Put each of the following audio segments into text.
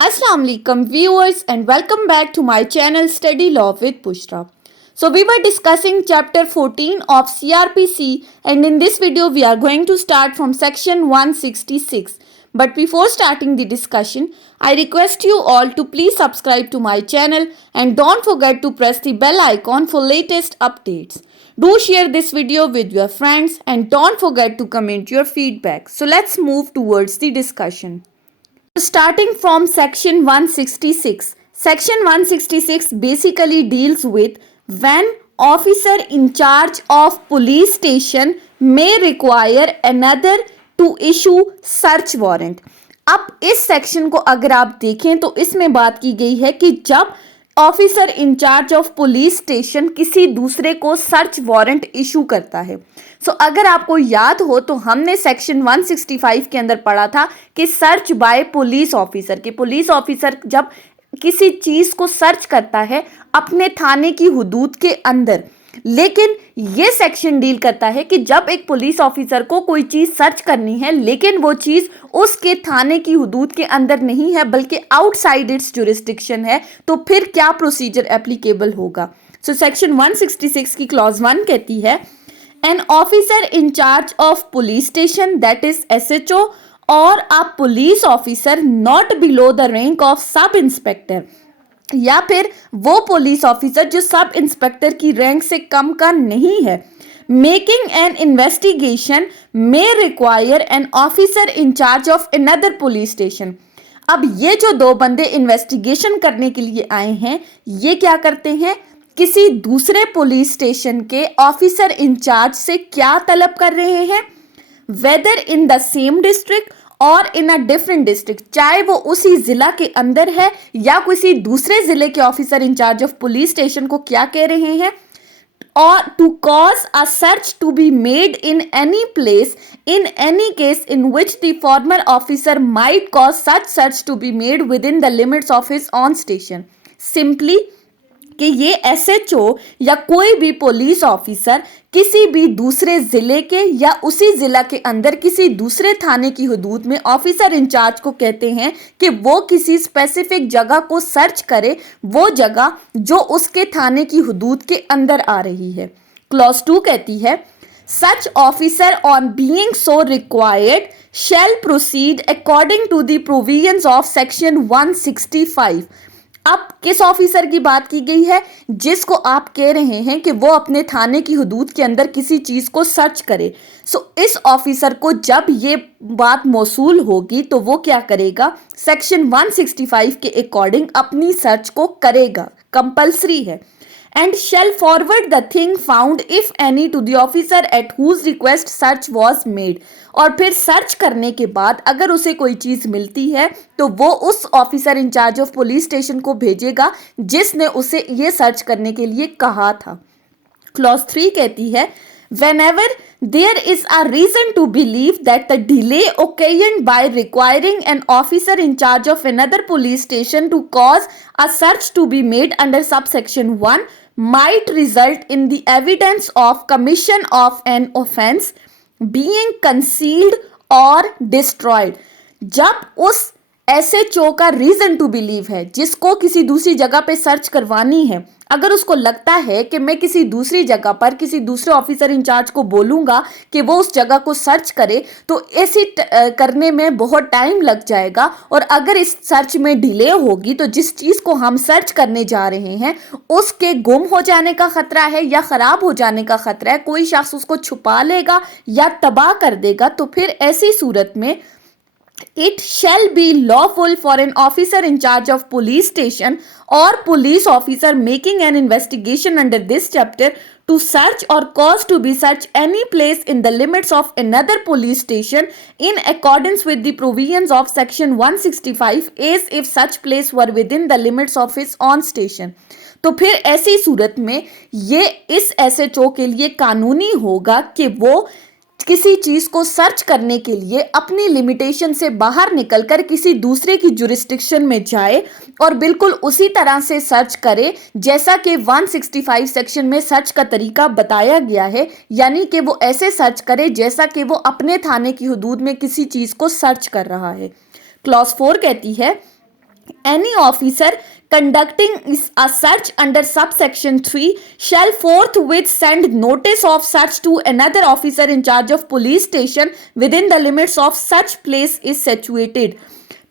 Assalamu alaikum viewers and welcome back to my channel Study Law with Bushra. So we were discussing chapter 14 of CRPC and in this video we are going to start from section 166. But before starting the discussion, I request you all to please subscribe to my channel and don't forget to press the bell icon for latest updates. Do share this video with your friends and don't forget to comment your feedback. So let's move towards the discussion. Starting from section 166. Section 166 basically deals with when officer in charge of police station may require another to issue search warrant. अब इस section को अगर आप देखें तो इसमें बात की गई है कि जब officer in charge of police station किसी दूसरे को सर्च वारंट इशू करता है। अगर आपको याद हो तो हमने सेक्शन 165 के अंदर पढ़ा था कि सर्च बाय पुलिस ऑफिसर, कि पुलिस ऑफिसर जब किसी चीज को सर्च करता है अपने थाने की हुदूद के अंदर, लेकिन ये सेक्शन डील करता है कि जब एक पुलिस ऑफिसर को कोई चीज सर्च करनी है लेकिन वो चीज उसके थाने की हुदूद के अंदर नहीं है बल्कि आउटसाइड इट्स जुरिस्डिक्शन है, तो फिर क्या प्रोसीजर एप्लीकेबल होगा। सेक्शन 166 की क्लॉज 1 कहती है an officer in charge of police station that is SHO और अ police officer not below the rank of sub inspector, या फिर वो पुलिस ऑफिसर जो सब इंस्पेक्टर की रैंक से कम का नहीं है, making an investigation may require an officer in charge of another police station. अब ये जो दो बंदे इन्वेस्टिगेशन करने के लिए आए हैं ये क्या करते हैं, किसी दूसरे पुलिस स्टेशन के ऑफिसर इंचार्ज से क्या तलब कर रहे हैं, whether in the same district और इन अ डिफरेंट डिस्ट्रिक्ट, चाहे वो उसी जिला के अंदर है या किसी दूसरे जिले के officer in charge of police station को क्या कह रहे हैं, और to cause a search to be made in any place in any case in which the former officer might cause such search to be made within the limits of his own station. Simply कि ये SHO या कोई भी police officer किसी भी दूसरे जिले के या उसी जिला के अंदर किसी दूसरे थाने की हुदूद में ऑफिसर इंचार्ज को कहते हैं कि वो किसी स्पेसिफिक जगह को सर्च करे, वो जगह जो उसके थाने की हुदूद के अंदर आ रही है। क्लॉज 2 कहती है such officer on being so required shall proceed according to the provisions of section 165। अब किस ऑफिसर की बात की गई है, जिसको आप कह रहे हैं कि वो अपने थाने की हुदूद के अंदर किसी चीज को सर्च करे। इस ऑफिसर को जब ये बात मौसूल होगी तो वो क्या करेगा, सेक्शन 165 के अकॉर्डिंग अपनी सर्च को करेगा, कंपल्सरी है। and shall forward the thing found if any to the officer at whose request search was made। और फिर सर्च करने के बाद अगर उसे कोई चीज मिलती है तो वो उस officer in charge of police station को भेजेगा जिसने उसे ये सर्च करने के लिए कहा था। क्लॉज 3 कहती है whenever there is a reason to believe that the delay occasioned by requiring an officer in charge of another police station to cause a search to be made under subsection 1 might result in the evidence of commission of an offense being concealed or destroyed। जब उस SHO का reason to believe है, जिसको किसी दूसरी जगह पे search करवानी है, अगर उसको लगता है कि मैं किसी दूसरी जगह पर किसी दूसरे ऑफिसर इंचार्ज को बोलूंगा कि वो उस जगह को सर्च करे तो ऐसी करने में बहुत टाइम लग जाएगा और अगर इस सर्च में डिले होगी तो जिस चीज को हम सर्च करने जा रहे हैं उसके गुम हो जाने का खतरा है या खराब हो जाने का खतरा है, कोई शख्स उसको छुपा लेगा या तबाह कर देगा, तो फिर ऐसी सूरत में it shall be lawful for an officer in charge of police station or police officer making an investigation under this chapter to search or cause to be searched any place in the limits of another police station in accordance with the provisions of section 165 as if such place were within the limits of his own station। तो फिर ऐसी सूरत में ये इस SHO के लिए कानूनी होगा कि वो किसी चीज को सर्च करने के लिए अपनी लिमिटेशन से बाहर निकलकर किसी दूसरे की जुरिस्डिक्शन में जाए और बिल्कुल उसी तरह से सर्च करे जैसा कि 165 सेक्शन में सर्च का तरीका बताया गया है, यानी कि वो ऐसे सर्च करे जैसा कि वो अपने थाने की हुदूद में किसी चीज को सर्च कर रहा है। क्लॉज 4 कहती है Any officer conducting a search under subsection 3 shall forthwith send notice of search to another officer in charge of police station within the limits of such place is situated.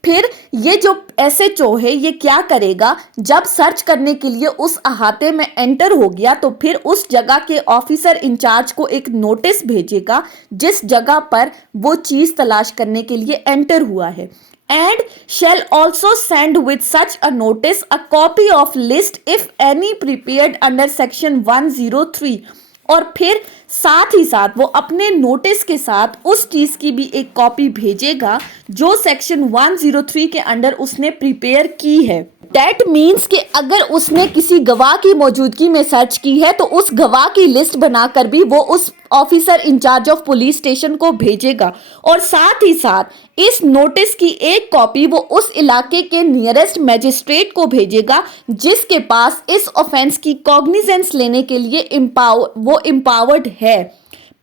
फिर ये जो SHO है ये क्या करेगा, जब सर्च करने के लिए उस अहाते में एंटर हो गया तो फिर उस जगह के ऑफिसर इंचार्ज को एक नोटिस भेजेगा जिस जगह पर वो चीज तलाश करने के लिए एंटर हुआ है. And shall also send with such a notice a copy of list if any prepared under section 103. और फिर साथ ही साथ वो अपने नोटिस के साथ उस चीज की भी एक कॉपी भेजेगा जो सेक्शन 103 के अंडर उसने प्रिपेयर की है. दैट मीन्स कि अगर उसने किसी गवाह की मौजूदगी में सर्च की है तो उस गवाह की लिस्ट बनाकर भी वो उस officer in charge of police station को भेजेगा और साथ ही साथ इस नोटिस की एक कॉपी वो उस इलाके के नियरेस्ट मैजिस्ट्रेट को भेजेगा जिसके पास इस ऑफेंस की कॉग्निजेंस लेने के लिए वो एम्पावर्ड है.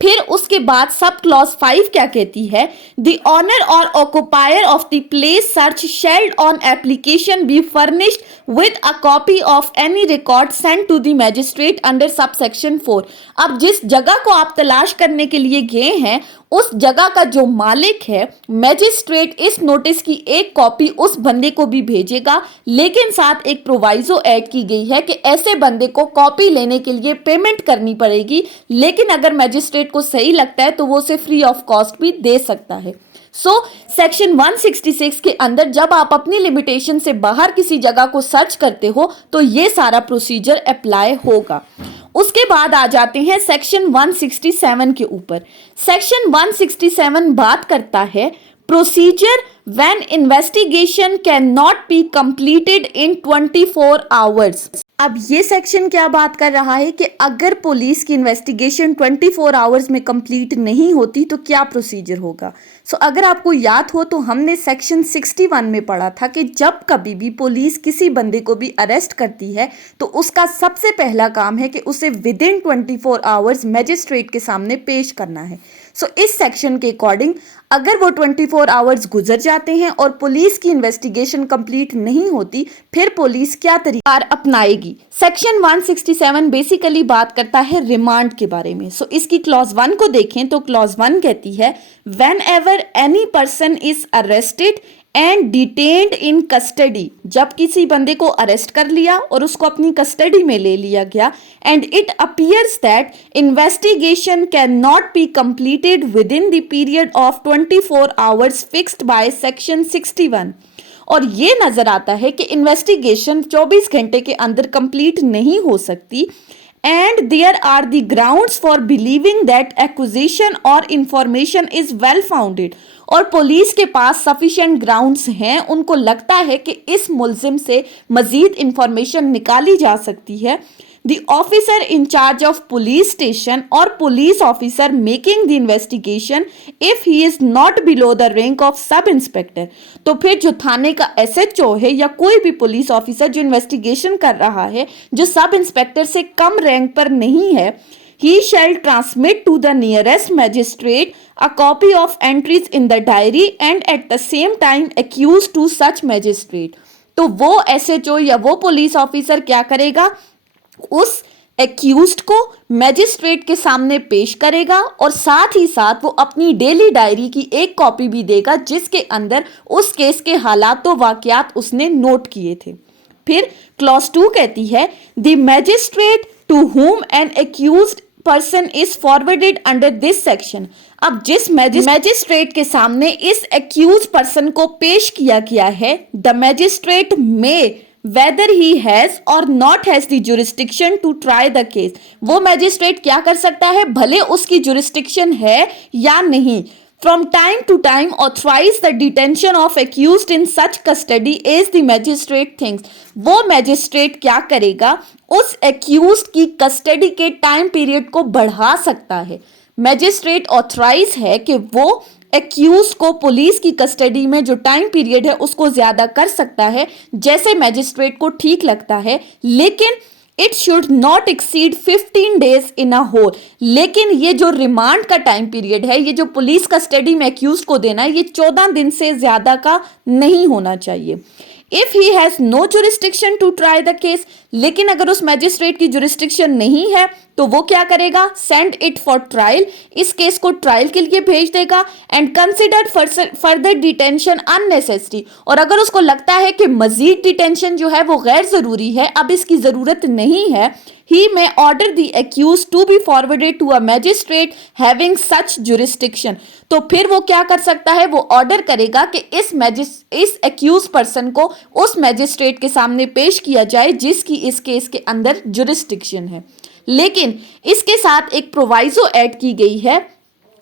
फिर उसके बाद सब क्लॉज 5 क्या कहती है, द ऑनर और occupier of the place search shall on application be furnished with a copy of any record send to the magistrate under sub section 4. अब जिस जगह को आप तलाश करने के लिए गए हैं उस जगह का जो मालिक है मैजिस्ट्रेट इस नोटिस की एक कॉपी उस बंदे को भी भेजेगा, लेकिन साथ एक प्रोवाइजो ऐड की गई है कि ऐसे बंदे को कॉपी लेने के लिए पेमेंट करनी पड़ेगी, लेकिन अगर मैजिस्ट्रेट को सही लगता है तो वो उसे फ्री ऑफ कॉस्ट भी दे सकता है. सेक्शन 166 के अंदर जब आप अपनी लिमिटेशन से बाहर किसी जगह को सर्च करते हो तो ये सारा प्रोसीजर अप्लाई होगा. उसके बाद आ जाते हैं सेक्शन 167 के ऊपर. सेक्शन 167 बात करता है procedure when investigation can not be completed in 24 hours. अब ये सेक्शन क्या बात कर रहा है कि अगर पुलिस की इन्वेस्टिगेशन 24 आवर्स में कंप्लीट नहीं होती तो क्या प्रोसीजर होगा. अगर आपको याद हो तो हमने सेक्शन 61 में पढ़ा था कि जब कभी भी पुलिस किसी बंदे को भी अरेस्ट करती है तो उसका सबसे पहला काम है कि उसे विद इन 24 आवर्स मैजिस्ट्रेट के सामने पेश करना है. इस सेक्शन के अकॉर्डिंग अगर वो 24 आवर्स गुजर जाते हैं और पुलिस की इन्वेस्टिगेशन कंप्लीट नहीं होती फिर पुलिस क्या तरीका अपनाएगी. सेक्शन 167 बेसिकली बात करता है रिमांड के बारे में. इसकी क्लॉज 1 को देखें तो क्लॉज 1 कहती है when ever any person is arrested and detained in custody. जब किसी बंदे को अरेस्ट कर लिया और उसको अपनी कस्टडी में ले लिया गया and it appears that investigation can not be completed with in the period of 24 hours fixed by section 61. और ये नजर आता है कि इन्वेस्टिगेशन 24 घंटे के अंदर कंप्लीट नहीं हो सकती and there are the grounds for believing that accusation or information is well founded. और पुलिस के पास सफिशिएंट ग्राउंड्स हैं, उनको लगता है कि इस मुल्जिम से मजीद इंफॉर्मेशन निकाली जा सकती है. The officer in charge of police station or police officer making the investigation if he is not below the rank of sub inspector. तो फिर जो थाने का एसएचओ है या कोई भी पुलिस ऑफिसर जो इन्वेस्टिगेशन कर रहा है जो सब इंस्पेक्टर से कम रैंक पर नहीं है, he shall transmit to the nearest magistrate a copy of entries in the diary and at the same time accused to such magistrate. तो वो एसएचओ या वो पुलिस ऑफिसर क्या करेगा, उस एक्यूज्ड को मैजिस्ट्रेट के सामने पेश करेगा और साथ ही साथ वो अपनी डेली डायरी की एक कॉपी भी देगा जिसके अंदर उस केस के हालात व वाकयात उसने नोट किए थे. फिर क्लॉज 2 कहती है the magistrate to whom an accused person is forwarded under this section. अब जिस मैजिस्ट्रेट के सामने इस एक्यूज पर्सन को पेश किया गया है द मैजिस्ट्रेट में whether he has or not has the jurisdiction to try the case. वो मैजिस्ट्रेट क्या कर सकता है, भले उसकी jurisdiction है या नहीं, from time to time authorize the detention of accused in such custody as the magistrate thinks. वो मैजिस्ट्रेट क्या करेगा, उस accused की कस्टडी के टाइम पीरियड को बढ़ा सकता है. मैजिस्ट्रेट ऑथराइज है कि वो एक्यूज को पुलिस की कस्टडी में जो टाइम पीरियड है उसको ज्यादा कर सकता है जैसे मैजिस्ट्रेट को ठीक लगता है, लेकिन it should not exceed 15 days in a whole. लेकिन ये जो रिमांड का टाइम पीरियड है, ये जो पुलिस कस्टडी में एक्यूज को देना है, ये 14 दिन से ज्यादा का नहीं होना चाहिए. If he has no jurisdiction to try the case, लेकिन अगर उस मैजिस्ट्रेट की जुरिस्डिक्शन नहीं है तो वो क्या करेगा, सेंड इट फॉर ट्रायल, इस केस को ट्रायल के लिए भेज देगा, and consider further detention unnecessary, और अगर उसको लगता है कि मजीद डिटेंशन जो है वो गैर जरूरी है, अब इसकी जरूरत नहीं है, he may order the accused to be forwarded to a magistrate having such jurisdiction। तो फिर वो क्या कर सकता है, वो ऑर्डर करेगा कि इस एक्यूज पर्सन को उस मैजिस्ट्रेट के सामने पेश किया जाए जिसकी इस केस के अंदर जुरिस्डिक्शन है। लेकिन इसके साथ एक प्रोवाइजो ऐड की गई है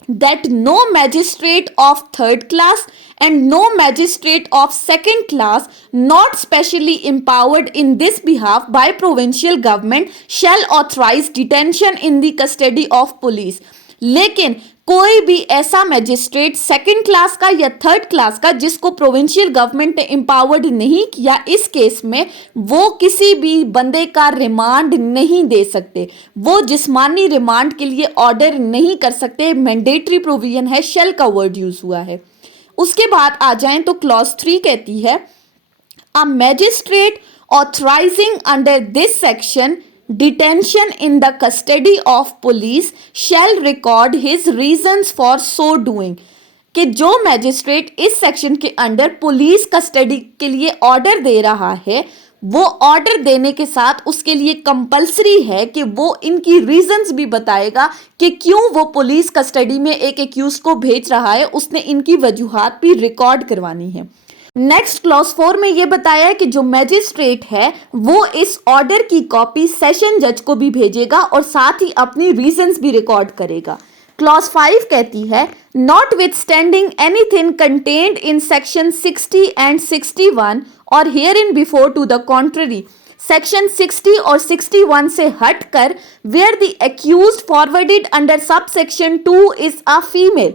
that no magistrate of third class and no magistrate of second class not specially empowered in this behalf by provincial government shall authorize detention in the custody of police। लेकिन कोई भी ऐसा magistrate second class का या third class का जिसको provincial government ने empowered नहीं किया इस केस में, वो किसी भी बंदे का रिमांड नहीं दे सकते, वो जिस्मानी रिमांड के लिए ऑर्डर नहीं कर सकते। मैंडेटरी प्रोविजन है, शेल का वर्ड यूज हुआ है। उसके बाद आ जाएं तो क्लॉज 3 कहती है a magistrate authorising under this section detention in the custody of police shall record his reasons for so doing। कि जो मैजिस्ट्रेट इस सेक्शन के अंडर पुलिस कस्टडी के लिए ऑर्डर दे रहा है, वो ऑर्डर देने के साथ उसके लिए कंपलसरी है कि वो इनकी रीजंस भी बताएगा कि क्यों वो पुलिस कस्टडी में एक एक्यूज को भेज रहा है, उसने इनकी वजूहात भी रिकॉर्ड करवानी है। नेक्स्ट क्लॉज 4 में ये बताया है कि जो मैजिस्ट्रेट है वो इस ऑर्डर की कॉपी सेशन जज को भी भेजेगा और साथ ही अपनी रीजंस भी रिकॉर्ड करेगा। क्लॉज 5 कहती है notwithstanding anything contained in section 60 and 61 और hereinbefore to the contrary, section 60 और 61 से हटकर where the accused forwarded under sub section 2 is a female,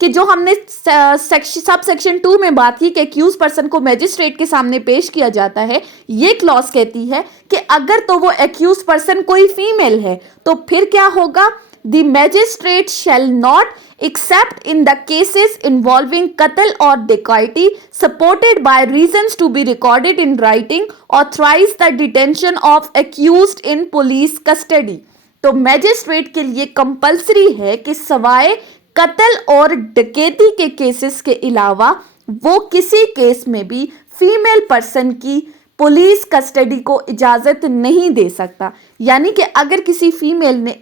कि जो हमने सब सेक्शन 2 में बात की कि एक्यूज पर्सन को मैजिस्ट्रेट के सामने पेश किया जाता है, ये क्लॉज कहती है कि अगर तो वो एक्यूज पर्सन कोई फीमेल है तो फिर क्या होगा, the magistrate shall not except in the cases involving qatl or dacoity supported by reasons to be recorded in writing authorize the detention of accused in police custody। तो magistrate के लिए compulsory है कि सवाए कत्ल और डकैती के केसेस के अलावा वो किसी केस में भी फीमेल पर्सन की पुलिस कस्टडी को इजाज़त नहीं दे सकता। यानी कि अगर किसी फीमेल ने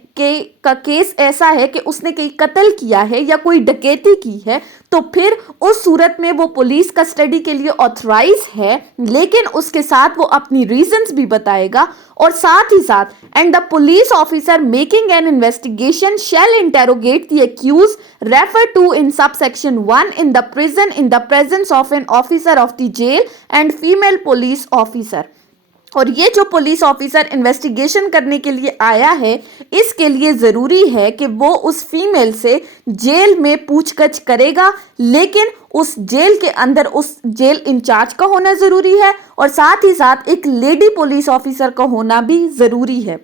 का केस ऐसा है कि उसने कहीं कत्ल किया है या कोई डकैती की है तो फिर उस सूरत में वो पुलिस कस्टडी के लिए ऑथराइज है, लेकिन उसके साथ वो अपनी रीजंस भी बताएगा और साथ ही साथ and the police officer making an investigation shall interrogate the accused refer to in sub section 1 in the prison in the presence of an officer of the jail and female police officer. और ये जो police officer investigation करने के लिए आया है, इसके लिए ज़रूरी है कि वो उस फीमेल से जेल में पूछगछ करेगा, लेकिन उस जेल के अंदर उस जेल इंचार्ज का होना ज़रूरी है और साथ ही साथ एक लेडी पुलिस ऑफिसर का होना भी ज़रूरी है।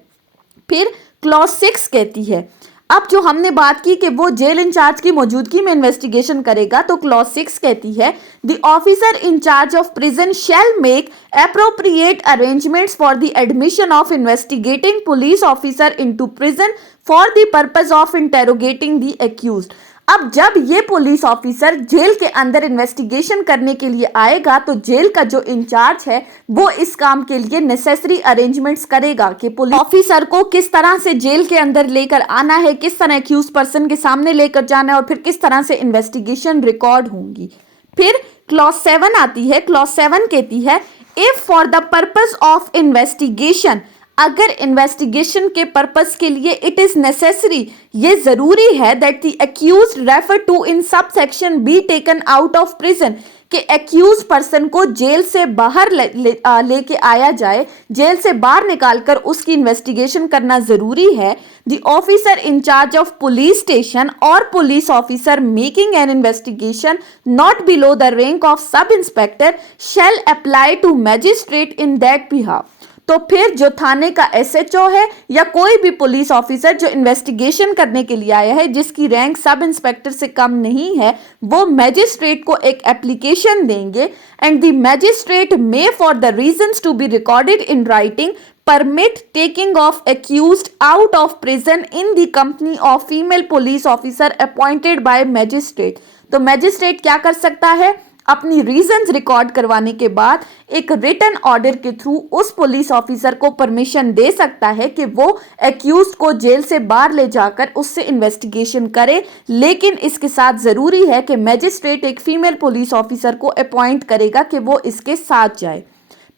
फिर क्लॉज 6 कहती है, अब जो हमने बात की कि वो जेल इंचार्ज की मौजूदगी में इन्वेस्टिगेशन करेगा, तो क्लॉज 6 कहती है the officer in charge of prison shall make appropriate arrangements for the admission of investigating police officer into prison for the purpose of interrogating the accused। अब जब ये पुलिस ऑफिसर जेल के अंदर इन्वेस्टिगेशन करने के लिए आएगा तो जेल का जो इंचार्ज है वो इस काम के लिए नेसेसरी अरेंजमेंट्स करेगा कि पुलिस ऑफिसर को किस तरह से जेल के अंदर लेकर आना है, किस तरह एक्यूज पर्सन के सामने लेकर जाना है और फिर किस तरह से इन्वेस्टिगेशन रिकॉर्ड होंगी। फिर क्लॉज 7 आती है। क्लॉज 7 कहती है if for the purpose of investigation, अगर इन्वेस्टिगेशन के पर्पस के लिए इट इज नेसेसरी, ये जरूरी है that the accused refer to in sub section be taken out of prison, कि एक्यूज पर्सन को जेल से बाहर लेके आया जाए, जेल से बाहर निकालकर उसकी इन्वेस्टिगेशन करना जरूरी है। The officer in charge of police station और police officer making an investigation not below the rank of sub inspector shall apply to magistrate in that behalf. तो फिर जो थाने का एसएचओ है या कोई भी पुलिस ऑफिसर जो इन्वेस्टिगेशन करने के लिए आया है, जिसकी रैंक सब इंस्पेक्टर से कम नहीं है, वो मैजिस्ट्रेट को एक एप्लीकेशन देंगे and the magistrate may for the reasons to be recorded in writing permit taking of accused out of prison in the company of female police officer appointed by magistrate। तो magistrate क्या कर सकता है, अपनी reasons record करवाने के बाद एक रिटन ऑर्डर के थ्रू उस पुलिस ऑफिसर को परमिशन दे सकता है कि वो एक्यूज को जेल से बाहर ले जाकर उससे इन्वेस्टिगेशन करे, लेकिन इसके साथ जरूरी है कि मैजिस्ट्रेट एक फीमेल पुलिस ऑफिसर को अपॉइंट करेगा कि वो इसके साथ जाए।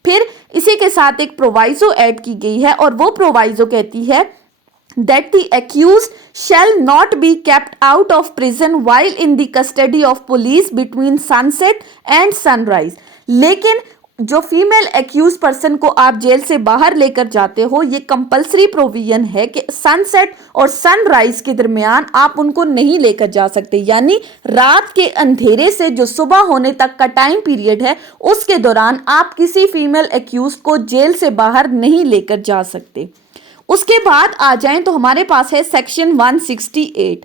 फिर इसी के साथ एक प्रोवाइजो ऐड की गई है और वो प्रोवाइजो कहती है that the accused shall not be kept out of prison while in the custody of police between sunset and sunrise। लेकिन जो फीमेल एक्यूज पर्सन को आप जेल से बाहर लेकर जाते हो, ये कंपलसरी प्रोविजन है कि सनसेट और सनराइज के दरमियान आप उनको नहीं लेकर जा सकते, यानी रात के अंधेरे से जो सुबह होने तक का टाइम पीरियड है उसके दौरान आप किसी फीमेल एक्यूज को जेल से बाहर नहीं लेकर जा सकते। उसके बाद आ जाएं तो हमारे पास है सेक्शन 168।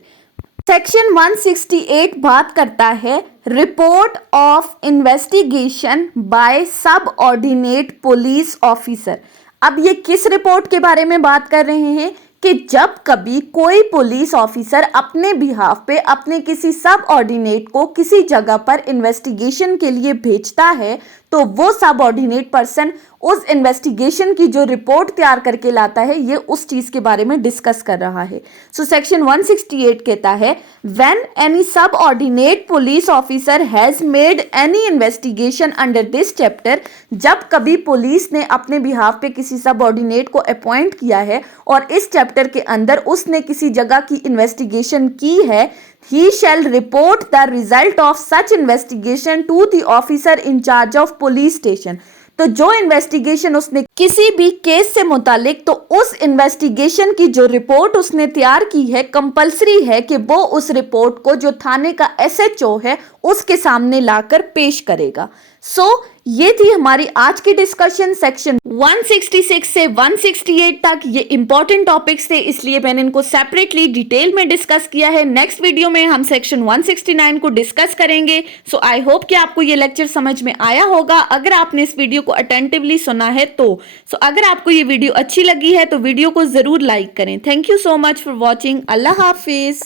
सेक्शन 168 बात करता है रिपोर्ट ऑफ इन्वेस्टिगेशन बाय सब ऑर्डिनेट पुलिस ऑफिसर। अब ये किस रिपोर्ट के बारे में बात कर रहे हैं कि जब कभी कोई पुलिस ऑफिसर अपने बिहाफ पे अपने किसी सब ऑर्डिनेट को किसी जगह पर इन्वेस्टिगेशन के लिए भेजता है, तो वो सब ऑर्डिनेट पर्सन उस इन्वेस्टिगेशन की जो रिपोर्ट तैयार करके लाता है, ये उस चीज के बारे में डिस्कस कर रहा है। सो सेक्शन 168 कहता है व्हेन एनी सब ordinate police officer has made any investigation under this chapter, जब कभी पुलिस ने अपने बिहाफ पे किसी सब ऑर्डिनेट को अपॉइंट किया है और इस चैप्टर के अंदर उसने किसी जगह की इन्वेस्टिगेशन की है, he shall report the result of such investigation to the officer in charge of police station। तो जो इन्वेस्टिगेशन उसने किसी भी केस से मुतालिक, तो उस इन्वेस्टिगेशन की जो रिपोर्ट उसने तैयार की है, कंपलसरी है कि वो उस रिपोर्ट को जो थाने का एसएचओ है उसके सामने लाकर पेश करेगा। सो ये थी हमारी आज की डिस्कशन। सेक्शन 166 से 168 तक ये इंपॉर्टेंट टॉपिक्स थे, इसलिए मैंने इनको सेपरेटली डिटेल में डिस्कस किया है। नेक्स्ट वीडियो में हम सेक्शन 169 को डिस्कस करेंगे। सो आई होप कि आपको ये लेक्चर समझ में आया होगा, अगर आपने इस वीडियो को अटेंटिवली सुना है तो। अगर आपको ये वीडियो अच्छी लगी है तो वीडियो को जरूर लाइक करें। Thank you so much for watching. Allah Hafiz.